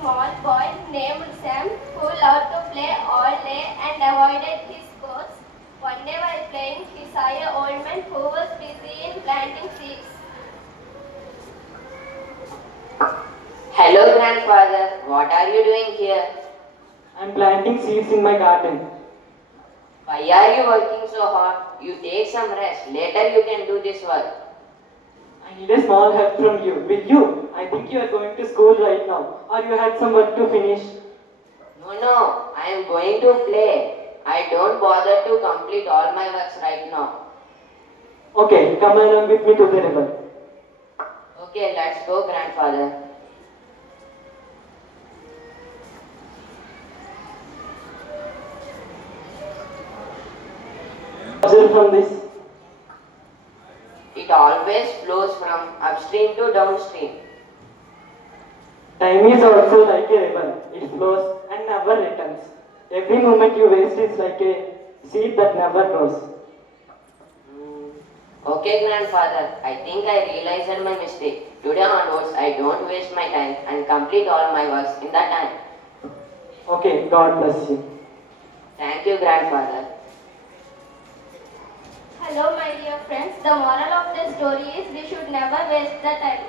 small boy named Sam who loved to play all day and avoided his scores. One day while playing, he saw an old man who was busy in planting seeds. Hello, grandfather. What are you doing here? I'm planting seeds in my garden. Why are you working so hard? You take some rest. Later you can do this work. I need a small help from you. Will you? I think you are going to school right now, or you had some work to finish. No, I am going to play. I don't bother to complete all my works right now. Okay, come along with me to the river. Okay, let's go, grandfather. Observe from this. It always flows from upstream to downstream. Time is also like a river. It flows and never returns. Every moment you waste is like a seed that never grows. Okay, grandfather. I think I realized my mistake. Today onwards, I don't waste my time and complete all my works in that time. Okay, God bless you. Thank you, grandfather. Hello, my dear friends. The moral of the story is we should never waste the time.